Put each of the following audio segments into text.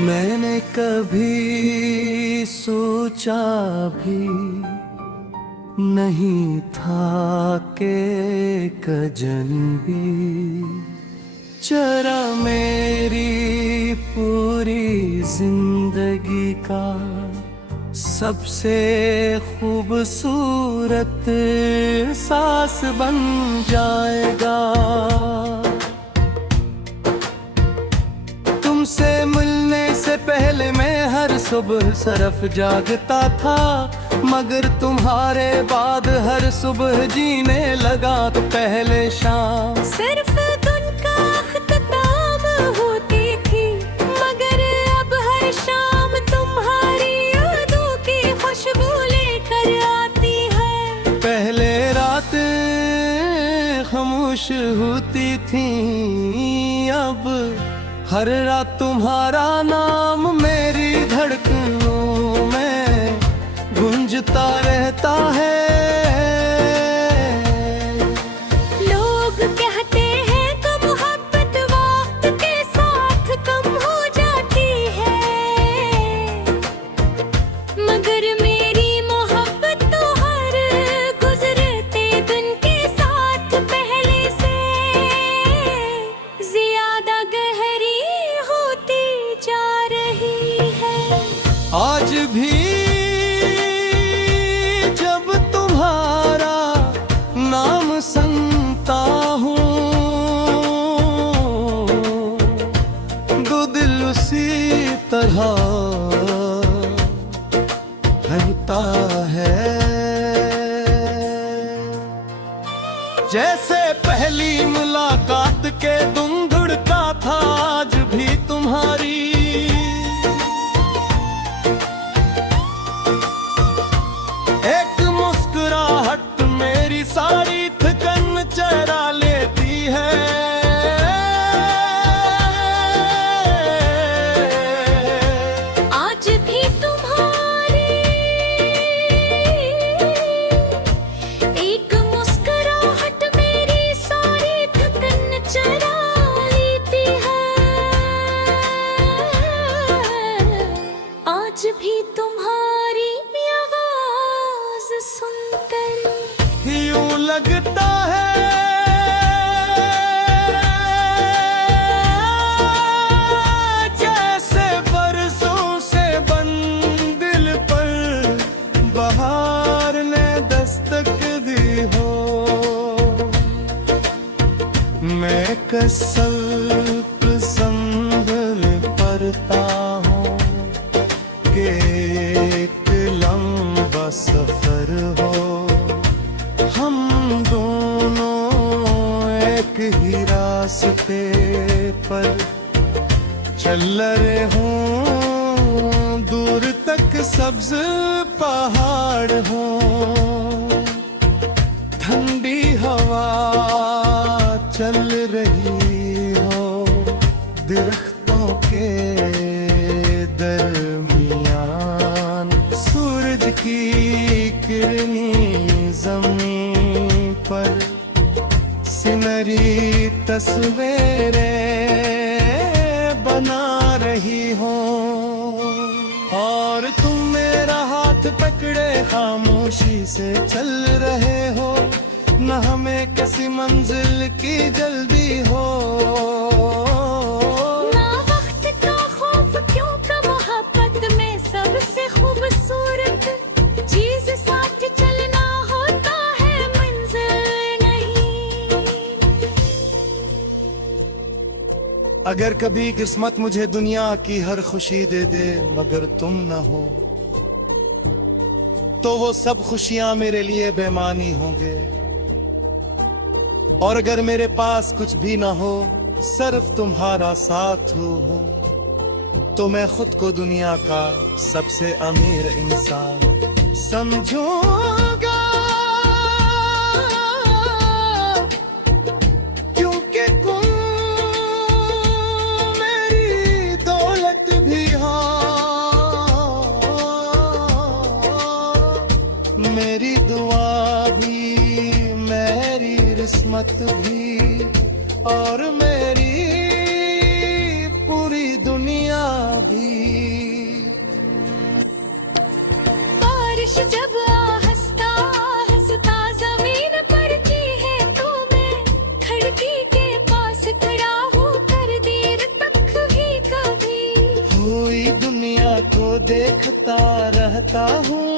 मैंने कभी सोचा भी नहीं था कि कजन भी चरा मेरी पूरी जिंदगी का सबसे खूबसूरत सांस बन जाएगा। तुमसे मिलने से पहले मैं हर सुबह सरफ जागता था, मगर तुम्हारे बाद हर सुबह जीने लगा तो पहले शाम सिर्फ धुन का अख्ताम होती थी, मगर अब हर शाम तुम्हारी यादों की खुशबू लेकर आती है। पहले रातें खामोश होती थी, अब हर रात तुम्हारा नाम मेरी धड़कनों में गूंजता रहता है। लोग कहते हैं कि मोहब्बत वक्त के साथ कम हो जाती है, मगर मेरी मोहब्बत तो हर गुजरते दिन के साथ पहले से ज्यादा गहरी होती जा रही है। आज भी जब तुम्हारा नाम सुनता हूँ, दो दिल उसी तरह रहता है जैसे पहली मुलाकात के तुम धुड़का था। आज भी तुम्हारी एक मुस्कुराहट मेरी सारी थकन चरा लेती है। आज भी तुम्हारी एक मुस्कुराहट मेरी सारी थकन चरा लेती है। आज भी तुम्हारी आवाज सुनकर यूं लगता है जैसे बरसों से बंद दिल पर बहार ने दस्तक दी हो। मैं कसल्प संभल पड़ता हूँ कि एक लंबा सफर हो, हम दोनों एक ही रास्ते पर चल रहे हों, दूर तक सब्ज पहाड़ हो, ठंडी हवा चल रही हो, दरख्तों के दरमियान सूरज की किरनी जमीन पर सिनरी तस्वीरें बना रही हो, और तुम मेरा हाथ पकड़े खामोशी से चल रहे हो। न हमें किसी मंजिल की जल्दी हो, ना वक्त का खौफ क्योंकि मोहब्बत में सबसे खूबसूरत चीज साथ चलना होता है, मंजिल नहीं। अगर कभी किस्मत मुझे दुनिया की हर खुशी दे दे मगर तुम न हो, तो वो सब खुशियां मेरे लिए बेमानी होंगे। और अगर मेरे पास कुछ भी ना हो, सिर्फ तुम्हारा साथ हो, तो मैं खुद को दुनिया का सबसे अमीर इंसान समझूंगा। क्योंकि तुम मेरी दौलत भी हो, मेरी दुआ भी, मेरी किस्मत भी, और मेरी पूरी दुनिया भी। बारिश जब आहस्ता आहस्ता जमीन पर चीहे तो मैं खिड़की के पास खड़ा हूँ कर देर तक भी कभी हुई दुनिया को देखता रहता हूँ,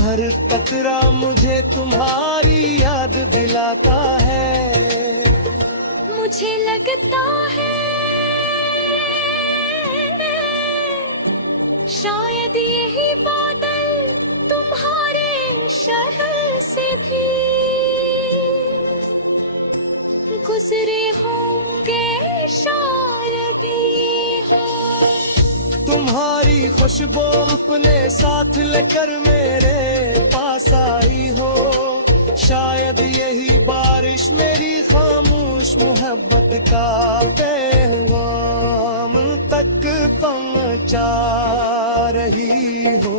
हर कतरा मुझे तुम्हारी याद दिलाता है। मुझे लगता है शायद यही बादल तुम्हारे शहर से भी गुजरे होंगे, शायद ये हो। तुम्हारी खुशबू अपने साथ लेकर मेरे पास आई हो, शायद यही बारिश मेरी खामोश मोहब्बत का पैगाम तक पहुंचा रही हो।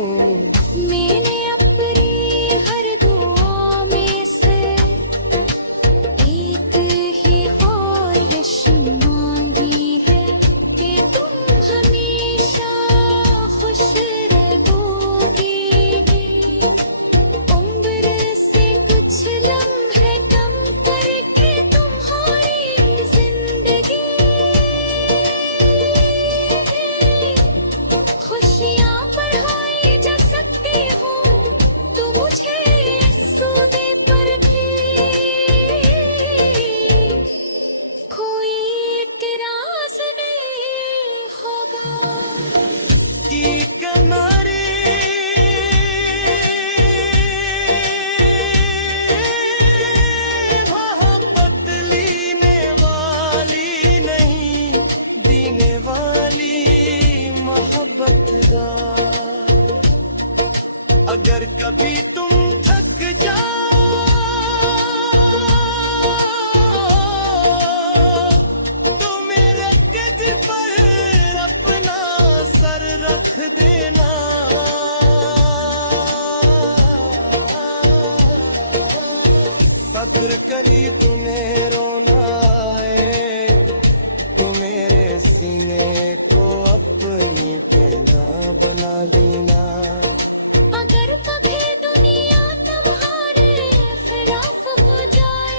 मैंने अपनी हर दुआ में से एक ही ख्वाहिश मांगी है कि तुम हमेशा खुश रहोगी। उम्र से कुछ लम्हे कम करके तुम्हारी जिंदगी खुशियाँ बढ़ाई जा सकती हो, तो मुझे सूदे पर भी कोई इतराज नहीं होगा। की किनारे मोहब्बत लेने वाली नहीं, देने वाली मोहब्बत दा। अगर कभी तुम थक जाओ तो मेरे कद पर अपना सर रख देना। फक्र करी तुम्हें रोना आए तो मेरे सीने को अपनी पैदा बना लेना। अगर कभी दुनिया तुम्हारे खिलाफ हो जाए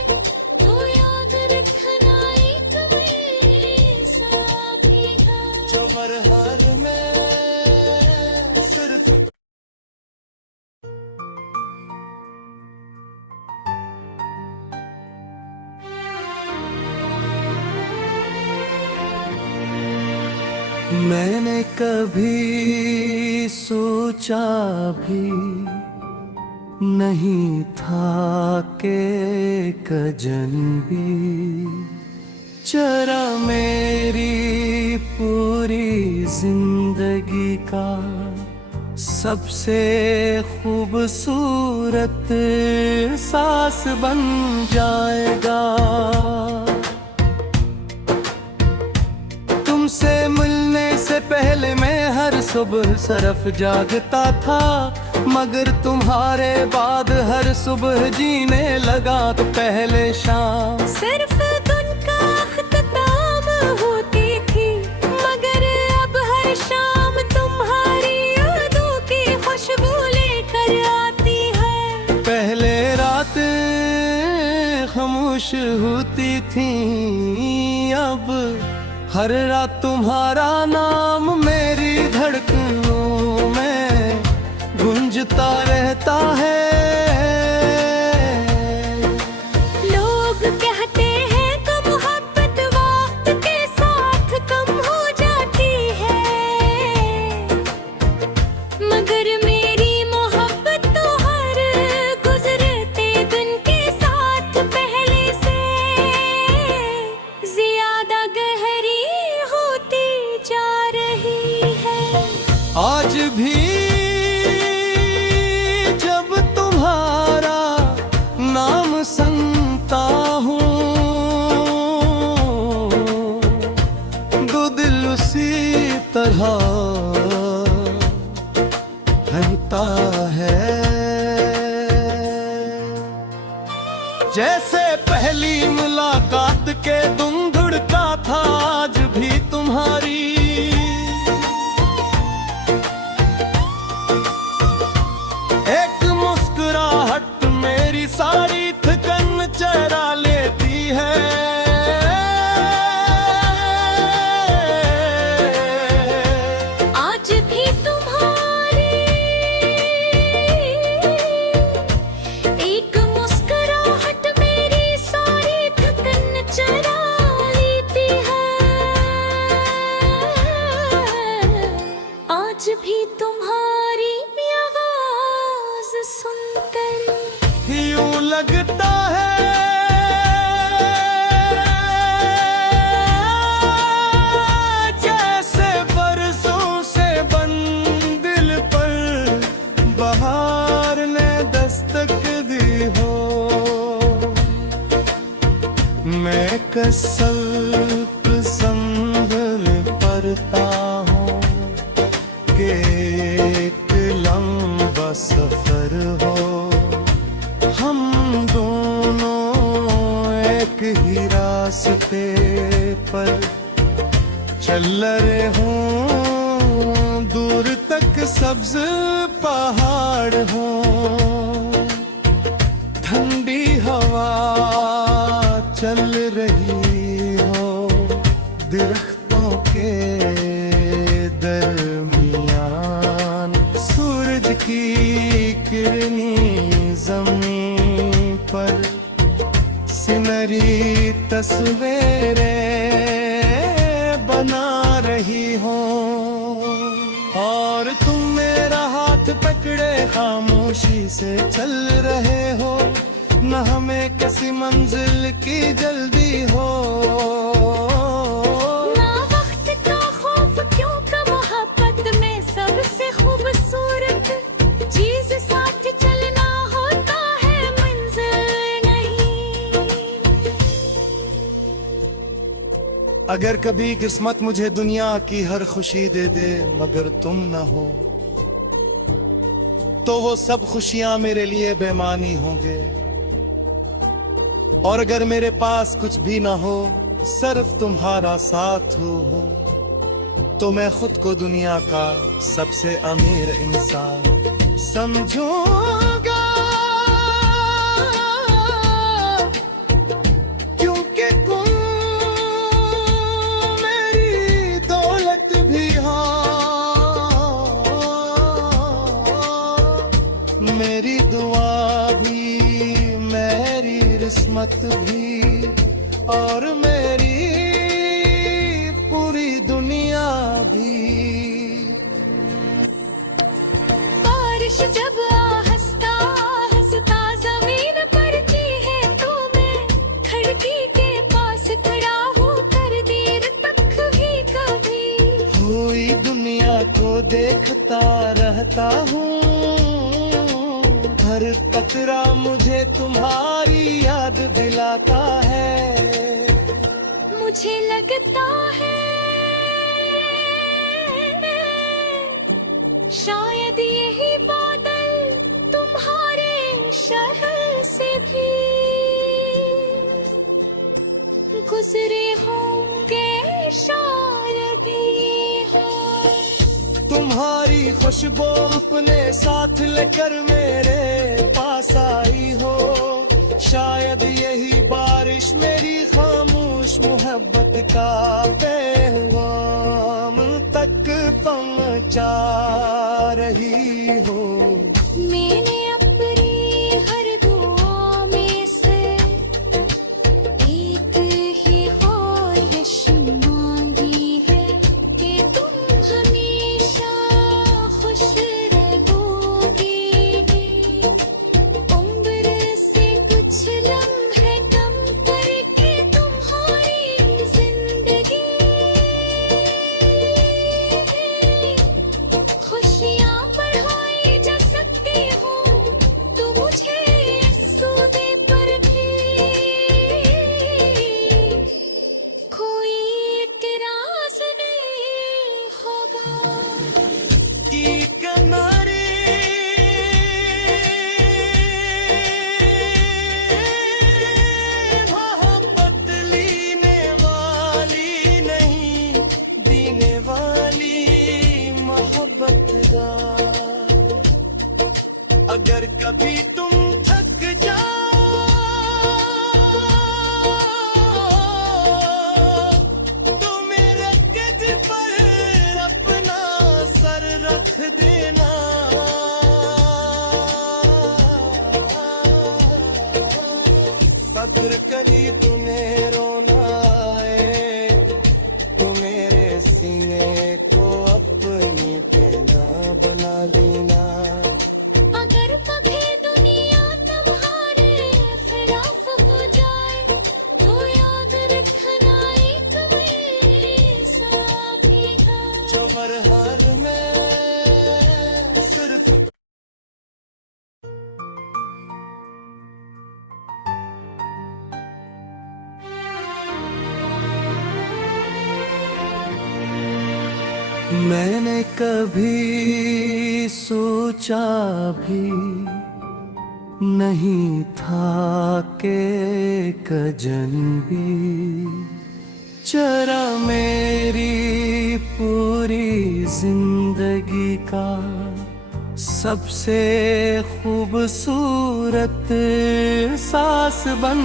तो याद रखना एक मेरे साथ ही है। जो मरहल में सिर्फ मैंने कभी सोचा भी नहीं था कि कजनबी चरा मेरी पूरी जिंदगी का सबसे खूबसूरत सांस बन जाएगा। तुमसे मिलने से पहले मैं हर सुबह सरफ जागता था, मगर तुम्हारे बाद हर सुबह जीने लगा तो पहले शाम सिर्फ दिन का अख्ताम होती थी, मगर अब हर शाम तुम्हारी यादों की खुशबू लेकर आती है। पहले रातें खामोश होती थी, अब हर रात तुम्हारा नाम मेरी धड़कनों में गूंजता रहता है। लोग कहते हैं कि मोहब्बत वक्त के साथ कम हो जाती है, मगर मेरी मोहब्बत तो हर गुजरते दिन के साथ पहले से ज्यादा गहरी होती जा रही है। आज भी जब तुम्हारा नाम सुनता हूँ दो दिल उसी तरह रहता है जैसे पहली मुलाकात के दिन धुड़का था। आज भी तुम्हारी लगता है जैसे बरसों से बंद दिल पर बहार ने दस्तक दी हो। मैं कसल्प संभल पड़ता हूँ कि एक लंबा सफर हो, हम दोनों एक ही रास्ते पर चल रहे हों, दूर तक सब्ज पहाड़ हो, ठंडी हवा चल रही हो, दरख्तों के दरमियान सूरज की किरनी जमीन पर सिनरी तस्वीरें बना रही हो, और तुम मेरा हाथ पकड़े खामोशी से चल रहे हो, न हमें किसी मंजिल की जल्दी हो। ना वक्त का खौफ क्यों का मोहब्बत में सबसे खूबसूरत चीज साथ चलना होता है, मंजिल नहीं। अगर कभी किस्मत मुझे दुनिया की हर खुशी दे दे मगर तुम न हो, तो वो सब खुशियां मेरे लिए बेमानी होंगे। और अगर मेरे पास कुछ भी ना हो, सिर्फ तुम्हारा साथ हो, तो मैं खुद को दुनिया का सबसे अमीर इंसान समझूंगा। क्योंकि तुम मेरी दौलत भी हो, मेरी दुआ भी, मेरी किस्मत भी, और मेरी पूरी दुनिया भी। बारिश जब आहिस्ता आहिस्ता जमीन पर चीहे, तो मैं खिड़की के पास खड़ा हूँ कर देर तक भी कभी। हुई दुनिया को देखता रहता हूँ, हर कतरा मुझे तुम्हारी याद दिलाता है। मुझे लगता है शायद यही बादल तुम्हारे शहर से भी गुजरे होंगे, शायद ये हो। तुम्हारी खुशबू अपने साथ लेकर मेरे पास आई हो, शायद यही बारिश मेरी खामोश मोहब्बत का पैगाम तक पहुंचा रही हो। मैंने अपनी हर दुआ में से एक ही ख्वाहिश मांगी है कि तुम हमेशा खुश रहोगी। उम्र से कुछ लम्हे कम करके तुम्हारी जिंदगी खुशियाँ बढ़ाई जा सकती हो, तो मुझे सूदे पर भी कोई इतराज नहीं होगा। की किनारे मोहब्बत लेने वाली नहीं, देने वाली मोहब्बत दा। अगर कभी तुम थक जाओ तो मेरे कद पर अपना सर रख देना। सब्र करी तुम्हें रोना आए, तो मेरे सीने को अपनी पहना बना लेना। अगर कभी दुनिया तुम्हारे मैंने कभी सोचा भी नहीं था कि कजनबी चरा मेरी पूरी जिंदगी का सबसे खूबसूरत सांस बन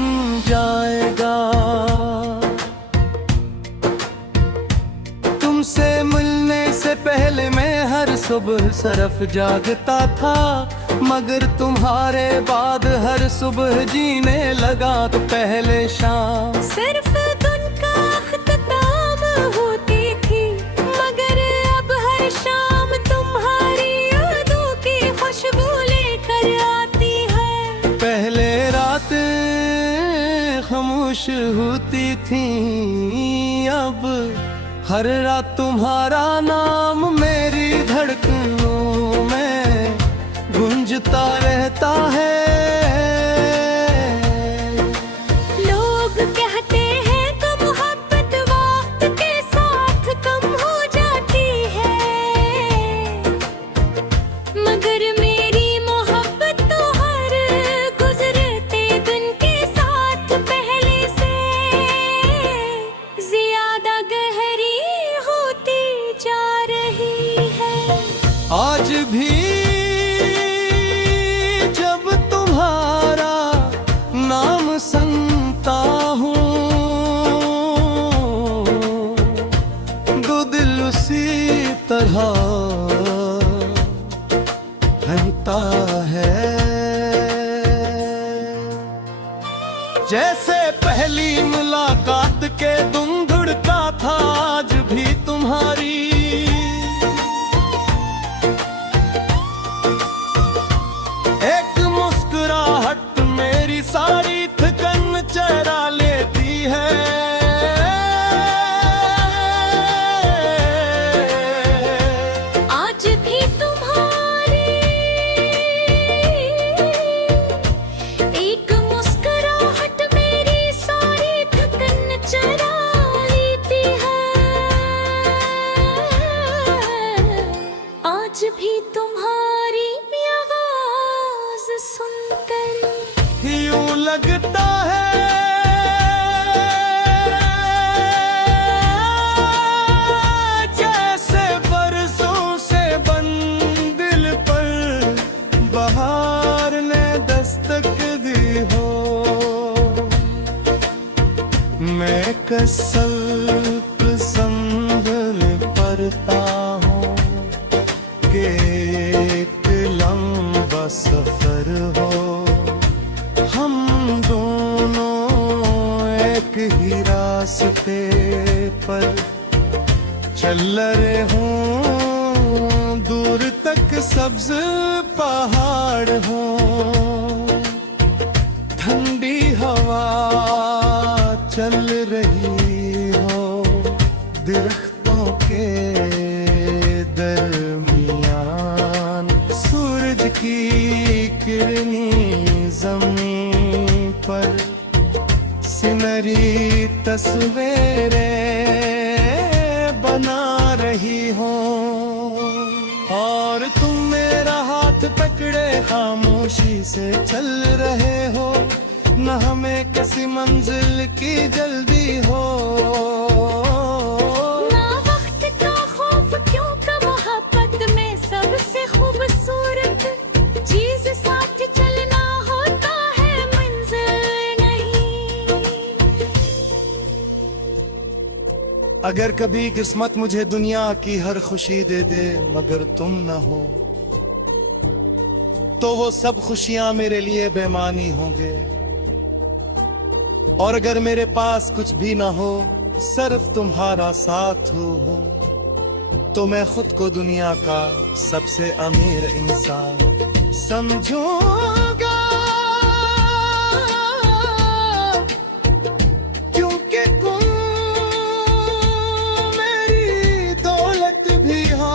जाएगा। तुमसे मिलने से पहले मैं हर सुबह सरफ जागता था, मगर तुम्हारे बाद हर सुबह जीने लगा तो पहले शाम सिर्फ दिन का अख्ताम होती थी, मगर अब हर शाम तुम्हारी यादों की खुशबू लेकर आती है। पहले रातें खामोश होती थी, अब हर रात तुम्हारा नाम मेरी धड़कनों में गूंजता रहता है। लोग कहते हैं कि मोहब्बत वक्त के साथ कम हो जाती है, मगर मेरी मोहब्बत तो हर गुजरते दिन के साथ पहले से ज्यादा गहरी होती जा रही है। आज भी जब तुम्हारा नाम सुनता हूँ, दो दिल उसी तरह रहता है जैसे पहली मुलाकात के दिन धड़का था। आज भी तुम्हारी एक मुस्कुराहट मेरी सारी थकन चरा लेती है। आज भी तुम्हारी एक मुस्कुराहट मेरी सारी थकन चरा लेती है। आज भी तुम्हारी आवाज सुनकर यूं लगता है जैसे बरसों से बंद दिल पर बहार ने दस्तक दी हो। मैं कसल्प संभल पड़ता हूँ कि एक लंबा सफर हो, हम दोनों एक ही रास्ते पर चल रहे हों, दूर तक सब्ज पहाड़ हो, ठंडी हवा चल रही हो, दरख्तों के दरमियान सूरज की किरनी जमीन पर सिनरी तस्वीरें बना रही हो, और तुम मेरा हाथ पकड़े खामोशी से चल रहे हो, न हमें किसी मंजिल की जल्दी हो। ना वक्त का खौफ क्यों का मोहब्बत में सबसे खूबसूरत चीज साथ चलना होता है, मंजिल नहीं। अगर कभी किस्मत मुझे दुनिया की हर खुशी दे दे मगर तुम न हो, तो वो सब खुशियां मेरे लिए बेमानी होंगे। और अगर मेरे पास कुछ भी ना हो, सिर्फ तुम्हारा साथ हो, तो मैं खुद को दुनिया का सबसे अमीर इंसान समझूंगा। क्योंकि तुम मेरी दौलत भी हो,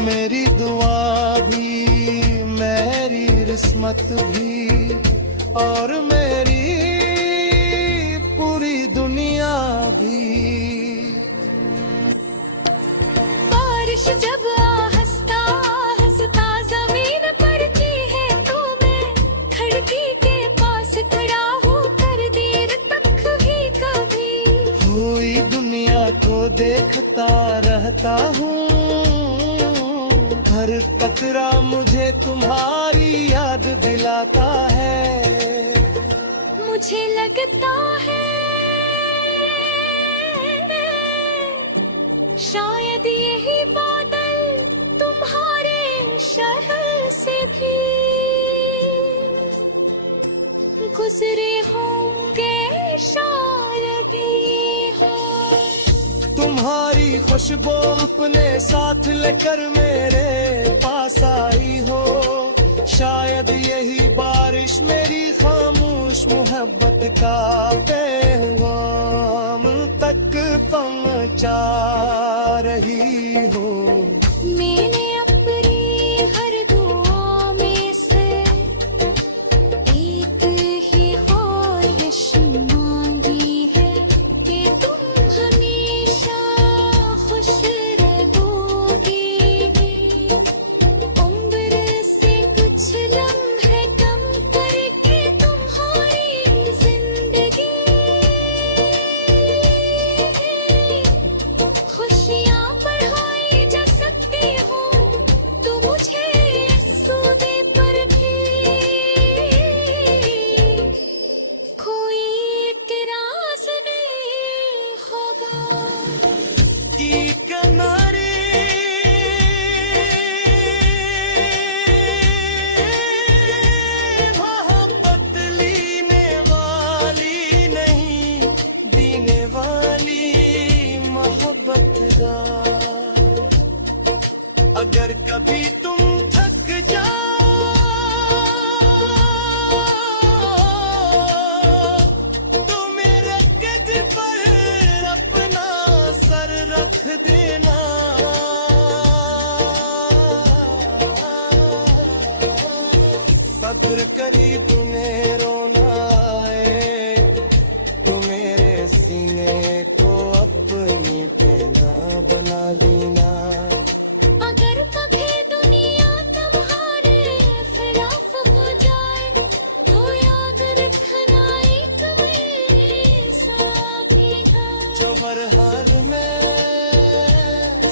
मेरी दुआ भी, मेरी किस्मत भी, और मेरी पूरी दुनिया भी। बारिश जब आहिस्ता आहिस्ता जमीन पर चीहे तो मैं खिड़की के पास खड़ा हूँ कर देर तक भी कभी हुई दुनिया को देखता रहता हूँ, हर कतरा मुझे तुम्हारी याद दिलाता है। मुझे लगता है शायद यही बादल तुम्हारे शहर से भी गुजरे होंगे, शायद ये हो। तुम्हारी खुशबू अपने साथ लेकर मेरे पास आई हो, शायद यही बारिश मेरी खामोश मोहब्बत का पैगाम तक पहुंचा रही हो। मैंने अपनी हर दुआ में से एक ही ख्वाहिश मांगी है कि तुम हमेशा खुश रहोगी। उम्र से कुछ लम्हे कम करके तुम्हारी जिंदगी खुशियाँ बढ़ाई जा सकती हो, तो मुझे सूदे पर भी कोई इतराज नहीं होगा। की किनारे मोहब्बत लेने वाली नहीं, देने वाली मोहब्बत का। अगर कभी तुम थक जाओ तो मेरे कद पर अपना सर रख देना। सब्र करी तुम्हें रोना आए तो मेरे सीने को अपनी पहना बना लेना। अगर कभी दुनिया तुम्हारे खिलाफ हो जाए तो याद रखना एक मेरे साथी है। जो मरहल में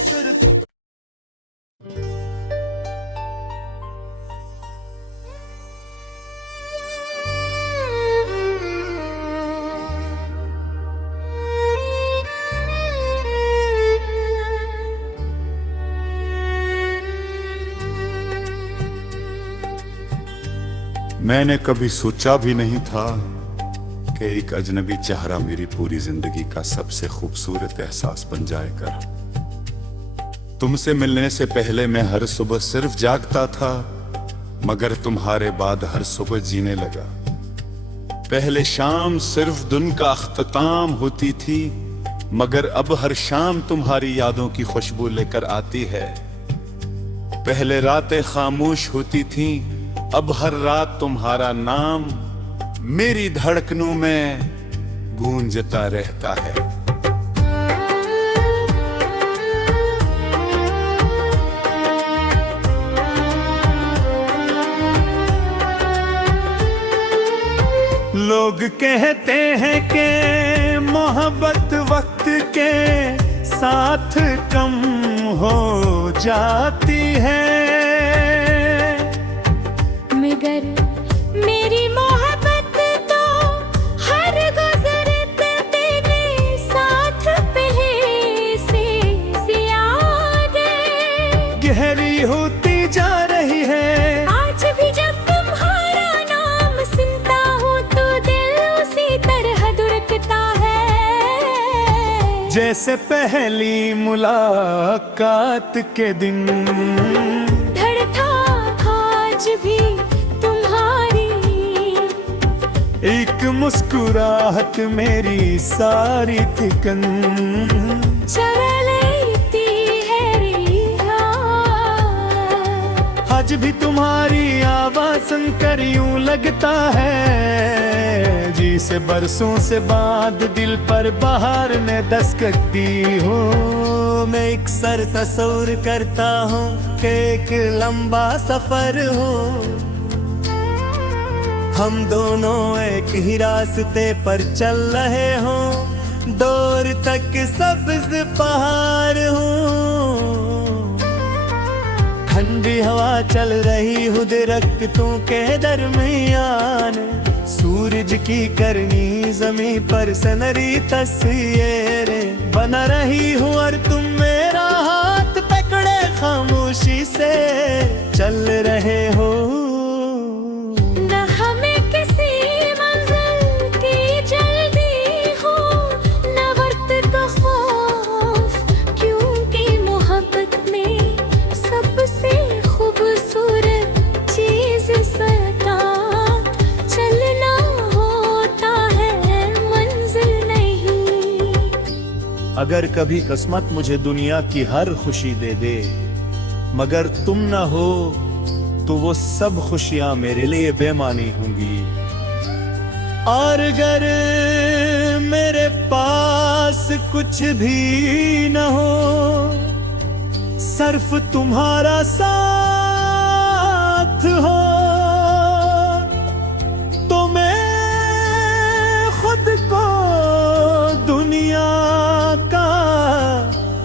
सिर्फ मैंने कभी सोचा भी नहीं था कि एक अजनबी चेहरा मेरी पूरी जिंदगी का सबसे खूबसूरत एहसास बन जाएगा। तुमसे मिलने से पहले मैं हर सुबह सिर्फ जागता था, मगर तुम्हारे बाद हर सुबह जीने लगा। पहले शाम सिर्फ दिन का अख्ताम होती थी, मगर अब हर शाम तुम्हारी यादों की खुशबू लेकर आती है। पहले रातें खामोश होती थीं, अब हर रात तुम्हारा नाम मेरी धड़कनों में गूंजता रहता है। लोग कहते हैं कि मोहब्बत वक्त के साथ कम हो जाती है, मगर मेरी मोहब्बत तो हर गुज़रते तेरे साथ पहले से ज़्यादा गहरी होती जा रही है। आज भी जब तुम्हारा नाम सुनता हूँ तो दिल उसी तरह धड़कता है, जैसे पहली मुलाकात के दिन। धड़का आज भी एक मुस्कुराहट मेरी सारी थिकन चला लेती है रिहा। आज भी तुम्हारी आवाज सुनकर यूं लगता है जी कभी से बरसों से बाद दिल पर बाहर ने दस्तक दी हो। मैं एक सर तस्वीर करता हूँ कि एक लंबा सफर हो, हम दोनों एक ही रास्ते पर चल रहे हो, दूर तक सब्ज पहाड़ हो। ठंडी हवा चल रही हूँ दरख्तों के दरमियान, सूरज की करनी जमीन पर सनरी तस्वीरें बना रही हूँ, और तुम मेरा हाथ पकड़े खामोशी से चल रहे हो। न हमें किसी मंजिल की जल्दी हो, न वक्त का खौफ, क्योंकि मोहब्बत में सबसे खूबसूरत चीज सदा चलना होता है, मंजिल नहीं। अगर कभी किस्मत मुझे दुनिया की हर खुशी दे दे, मगर तुम न हो तो वो सब खुशियां मेरे लिए बेमानी होंगी। और अगर मेरे पास कुछ भी न हो, सिर्फ तुम्हारा साथ हो, तो मैं खुद को दुनिया का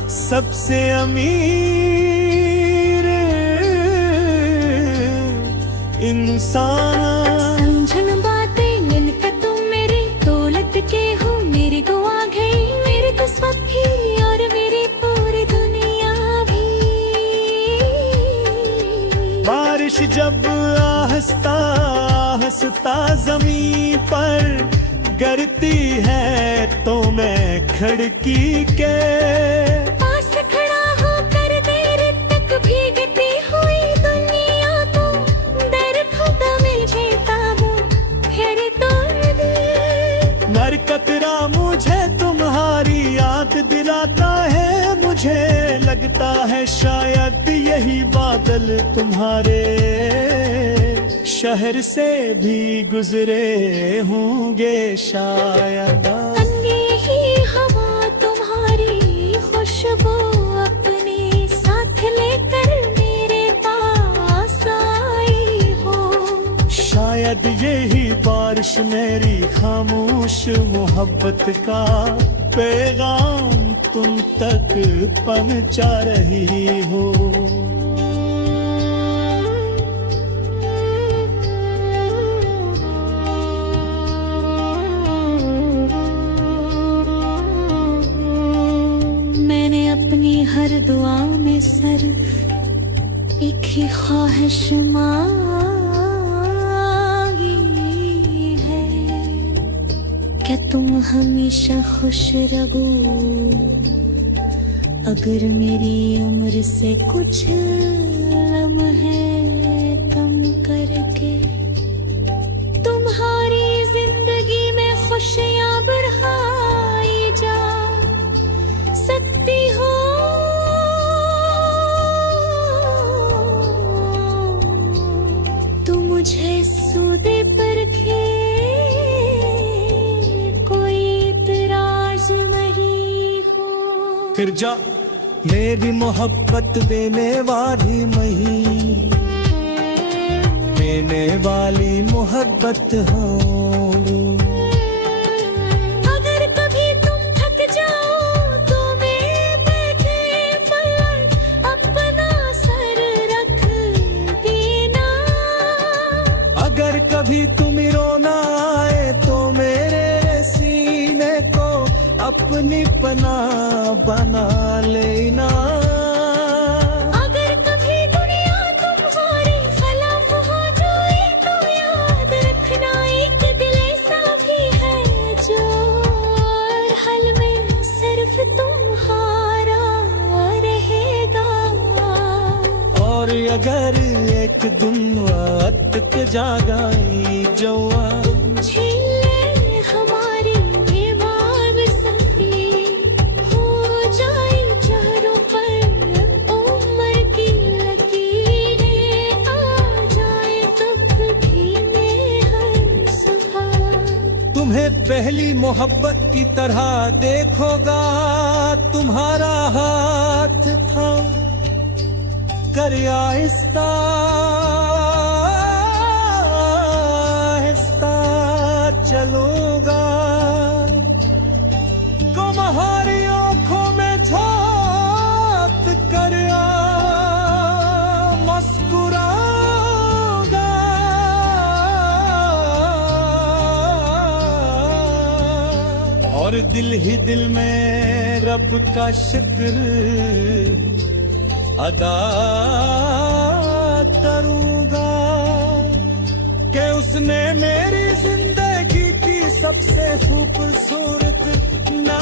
सबसे अमीर इंसान। समझन बातें जिनका तुम मेरी दौलत के हो, मेरी दुआ गई, मेरी किस्मत भी, और मेरी पूरी दुनिया भी। बारिश जब आहिस्ता आहिस्ता जमीन पर गिरती है, तो मैं खिड़की के पास खड़ा होकर देर तक भीगती हुई दुनिया को दर खुदा मुझे ताबू फिर तोड़ दे। नर कतरा मुझे तुम्हारी याद दिलाता है, मुझे लगता है शायद यही बादल तुम्हारे शहर से भी गुजरे होंगे शायद। ही हवा तुम्हारी खुशबू अपने साथ लेकर मेरे पास आई हो, शायद यही बारिश मेरी खामोश मोहब्बत का पैगाम तुम तक पहुंचा रही हो। मैंने अपनी हर दुआ में सिर्फ एक ही ख्वाहिश मांगी है, क्या तुम हमेशा खुश रहो, अगर मेरी उम्र से कुछ लम्हे कम करके तुम्हारी जिंदगी में खुशियां बढ़ाई जा सकती हो। तो मुझे सौदे पर के कोई इतराज नहीं हो। फिर जा मेरी मोहब्बत देने वाली मही, देने वाली मोहब्बत हो। अगर कभी तुम थक जाओ तो मैं बैठे पर अपना सर रख देना। अगर कभी तुम्हें रोना आए तो मेरे सीने को अपनी पनाह बना लेना। अगर कभी दुनिया तुम्हारे खिलाफ हो जाए तो याद रखना एक दिल ऐसा भी है जो हल में सिर्फ तुम्हारा रहेगा। और अगर एक दिन वक्त के जागाई जवा झीले हमारी दीवार सफी हो जाए चेहरों पर उम्र की लकीरें आ जाए दुख भी में हर सुबह। तुम्हें पहली मोहब्बत की तरह देखोगा तुम्हारा हाथ था कर आहिस्ता आहिस्ता चलूंगा तुम्हारी आंखों में झांक कर मुस्कुराऊंगा और दिल ही दिल में रब का शुक्र अदा करूंगा कि उसने मेरी जिंदगी की सबसे खूबसूरत ना